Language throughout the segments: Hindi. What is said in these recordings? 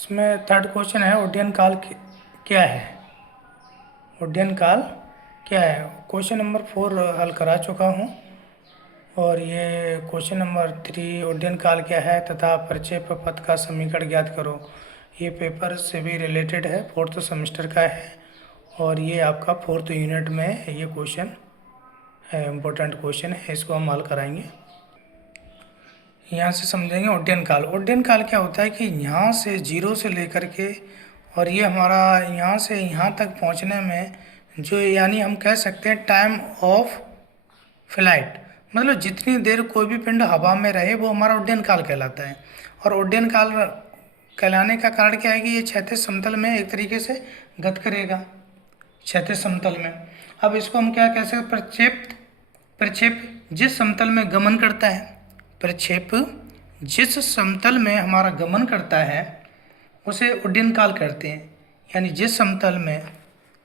इसमें थर्ड क्वेश्चन है उड्डयन काल क्या है। उड्डयन काल क्या है। क्वेश्चन नंबर 4 हल करा चुका हूँ और ये क्वेश्चन नंबर 3 उड्डयन काल क्या है तथा प्रक्षेप पथ का समीकरण ज्ञात करो। ये पेपर से भी रिलेटेड है, फोर्थ सेमेस्टर का है और ये आपका फोर्थ यूनिट में ये क्वेश्चन है, इम्पोर्टेंट क्वेश्चन है, इसको हम हल कराएंगे। यहाँ से समझेंगे उड्डयन काल। उड्डयन काल क्या होता है कि यहाँ से जीरो से लेकर के और ये हमारा यहाँ से यहाँ तक पहुँचने में जो यानी हम कह सकते हैं टाइम ऑफ फ्लाइट, मतलब जितनी देर कोई भी पिंड हवा में रहे वो हमारा उड्डयन काल कहलाता है। और उड्डयन काल कहलाने का कारण क्या है कि ये क्षैतिज समतल में एक तरीके से गति करेगा, क्षैतिज समतल में। अब इसको हम क्या कह सकते हैं, प्रक्षेप जिस समतल में गमन करता है, प्रक्षेप जिस समतल में हमारा गमन करता है उसे उड्डयन काल कहते हैं। यानी जिस समतल में,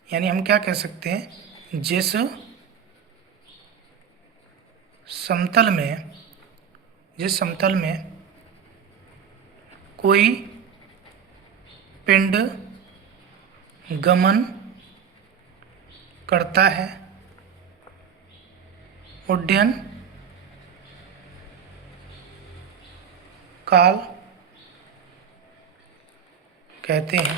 यानी हम क्या कह सकते हैं, जिस समतल में कोई पिंड गमन करता है उड्डयन काल कहते हैं।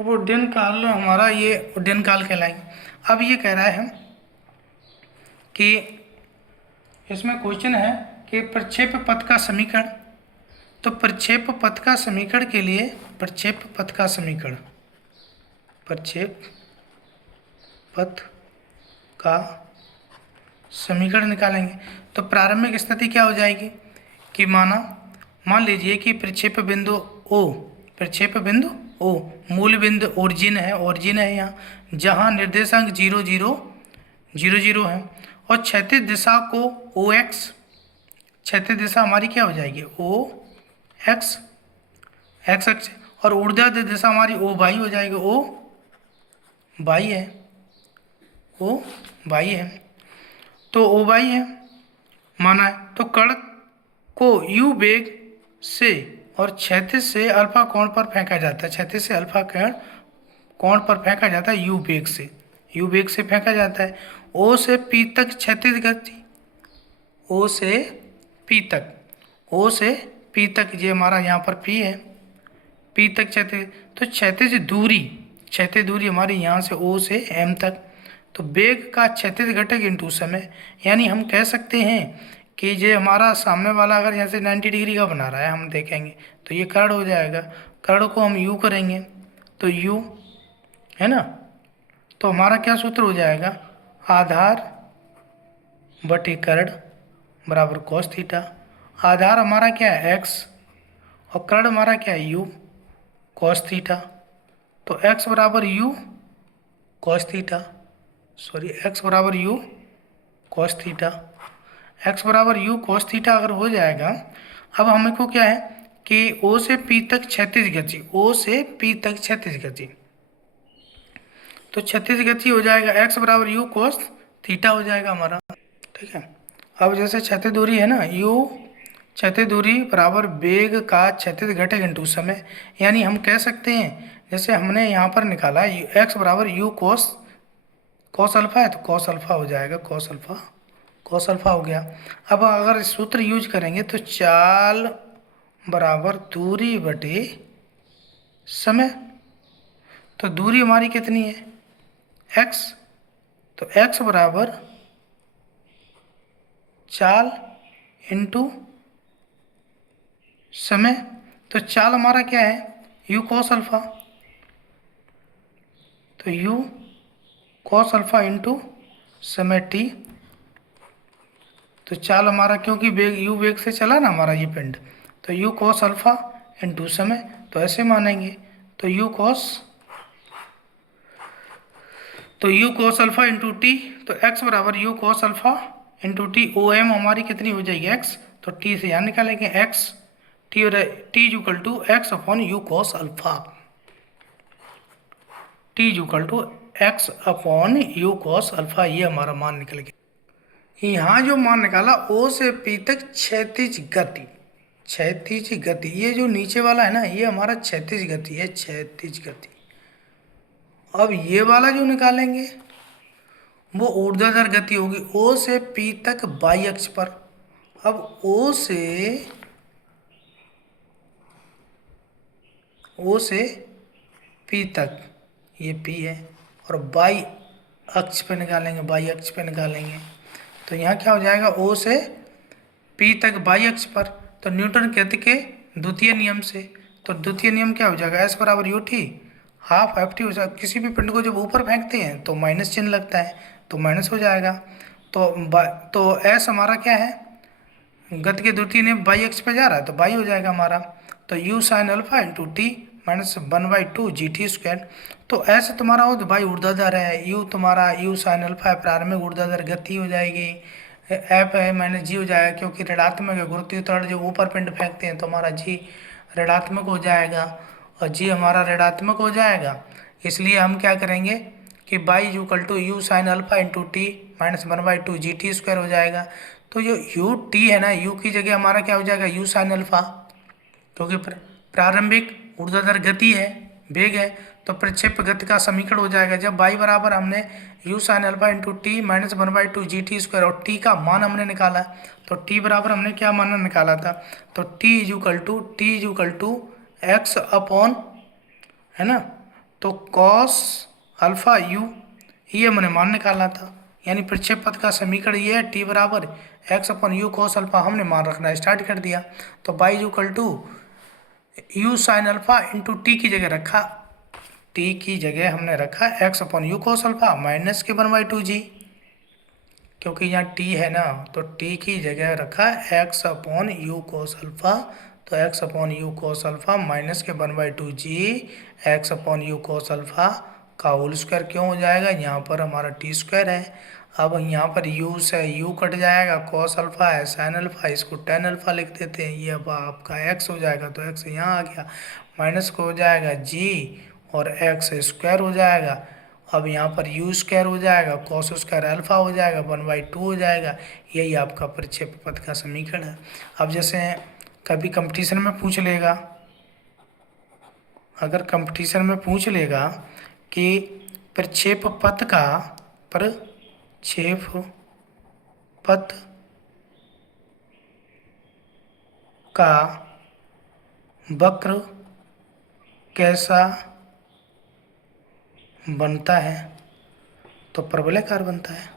अब उड्डयन काल हमारा ये उड्डयन काल कहलाएंगे। अब ये कह रहा है कि इसमें क्वेश्चन है कि प्रक्षेप पथ का समीकरण। तो प्रक्षेप पथ का समीकरण के लिए प्रक्षेप पथ का समीकरण निकालेंगे। तो प्रारंभिक स्थिति क्या हो जाएगी कि मान लीजिए कि प्रक्षेप बिंदु O मूल बिंदु ओरिजिन है यहाँ, जहाँ निर्देशांक 0 0 0 0 है और क्षैतिज दिशा को OX, क्षैतिज दिशा हमारी क्या हो जाएगी OX x अक्ष, और ऊर्ध्वाधर दिशा हमारी OY हो जाएगी, OY है। तो OY है माना है, तो कण को U वेग से और क्षैतिज से अल्फा कोण पर फेंका जाता है, क्षैतिज से अल्फा कोण पर फेंका जाता है U वेग से फेंका जाता है। O से P तक क्षैतिज गति, O से P तक ये हमारा यहाँ पर P है, P तक क्षैतिज, तो क्षैतिज दूरी हमारी यहाँ से O से M तक। तो वेग का क्षैतिज घटक इंटू समय, यानी हम कह सकते हैं कि ये हमारा सामने वाला अगर यहाँ से 90 डिग्री का बना रहा है, हम देखेंगे तो ये कर्ण हो जाएगा, कर्ण को हम U करेंगे तो U है ना। तो हमारा क्या सूत्र हो जाएगा, आधार बटे कर्ण बराबर cos थीटा। आधार हमारा क्या है x और कर्ण हमारा क्या है U cos थीटा। तो x बराबर U cos थीटा, x बराबर U cos थीटा, x बराबर U cos थीटा अगर हो जाएगा। अब हमको क्या है कि O से P तक क्षैतिज गति, तो क्षैतिज गति हो जाएगा x बराबर U cos थीटा हो जाएगा हमारा, ठीक है। अब जैसे क्षैतिज दूरी है ना, U क्षैतिज दूरी बराबर वेग का क्षैतिज घटक इंटू समय, यानी हम कह सकते हैं जैसे हमने यहाँ पर निकाला x बराबर U cos अल्फा है तो cos अल्फा हो जाएगा, cos अल्फा हो गया। अब अगर सूत्र यूज करेंगे तो चाल बराबर दूरी बटे समय, तो दूरी हमारी कितनी है x, तो x बराबर चाल इंटू समय। तो चाल हमारा क्या है U cos अल्फा, तो U cos अल्फा इंटू समय t। तो चाल हमारा क्योंकि U वेग से चला ना हमारा ये पिंड, तो U cos अल्फा इंटू समय, तो ऐसे मानेंगे तो U cos alpha into T, तो x बराबर U cos alpha into T. OM हमारी कितनी हो जाएगी x, तो t से यहाँ निकालेंगे x, t और t equal to x upon U cos alpha, t equal to x upon U cos alpha, ये हमारा मान निकल गया। यहाँ जो मान निकाला O से P तक क्षैतिज गति, क्षैतिज गति, ये जो नीचे वाला है ना, ये हमारा क्षैतिज गति है, क्षैतिज गति। अब ये वाला जो निकालेंगे वो ऊर्ध्वाधर गति होगी, ओ से पी तक बाई अक्ष पर। अब ओ से पी तक, ये पी है, और बाई अक्ष पे निकालेंगे, बाई अक्ष पे निकालेंगे तो यहाँ क्या हो जाएगा, ओ से पी तक बाई अक्ष पर। तो न्यूटन गति के द्वितीय नियम से, तो द्वितीय नियम क्या हो जाएगा, एस बराबर U T half F T हो जाएगा। किसी भी पिंड को जब ऊपर फेंकते हैं तो माइनस चिन्ह लगता है, तो माइनस हो जाएगा। तो एस हमारा क्या है, गति के द्वितीय नियम बाई अक्ष पे जा रहा है तो बाई हो जाएगा हमारा। तो you sine alpha into t minus 1/2 g t square. तो ऐसे तुम्हारा हो तो भाई ऊर्ध्वाधर है, यू तुम्हारा यू साइन अल्फा है, प्रारंभिक ऊर्ध्वाधर गति हो जाएगी, एफ है माइनस जी हो जाएगा, क्योंकि ऋणात्मक है, गुरुत्वीय त्वरण जब ऊपर पिंड फेंकते हैं तो हमारा जी ऋणात्मक हो जाएगा, और जी हमारा ऋणात्मक हो जाएगा। इसलिए हम क्या करेंगे कि y equal to u sine alpha into t minus 1/2 g t square हो जाएगा। तो जो यू टी है ना, यू की जगह हमारा क्या हो जाएगा, यू साइन अल्फा, क्योंकि प्रारंभिक ऊर्ध्वाधर गति है, वेग है, तो प्रक्षेप गति का समीकरण हो जाएगा जब y बराबर हमने u sign alpha into t minus 1/2 g t square, और t का मान हमने निकाला, तो t बराबर हमने क्या मान निकाला था, तो t is equal to x upon, है ना, तो कॉस अल्फा यू, ये हमने मान निकाला था। यानी प्रक्षेप पथ का समीकरण ये है, t बराबर x upon u cos alpha, हमने मान रखना स्टार्ट कर दिया। तो y equal to u sine alpha into t की जगह रखा, टी की जगह हमने रखा x upon u cos alpha minus के 1/2 जी, क्योंकि यहाँ टी है ना, तो टी की जगह रखा x upon u cos alpha, तो x upon u cos alpha minus के 1/2 g x upon u cos alpha का होल स्क्वायर क्यों हो जाएगा, यहाँ पर हमारा टी स्क्वायर है। अब यहाँ पर u से u कट जाएगा, कॉस अल्फा है साइन अल्फा, इसको टेन अल्फा लिख देते हैं, ये अब आपका x हो जाएगा, तो x यहाँ आ गया, माइनस को हो जाएगा g और x स्क्वायर हो जाएगा। अब यहाँ पर u स्क्वायर हो जाएगा, कॉस स्क्वायर अल्फा हो जाएगा, 1/2 हो जाएगा। यही आपका प्रक्षेप पथ का समीकरण है। अब जैसे कभी कंपटीशन में पूछ लेगा, अगर कंपटीशन में पूछ लेगा कि प्रक्षेप पथ का वक्र कैसा बनता है, तो परवलयकार बनता है,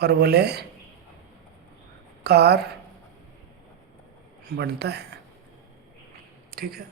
परवलयकार बनता है, ठीक है।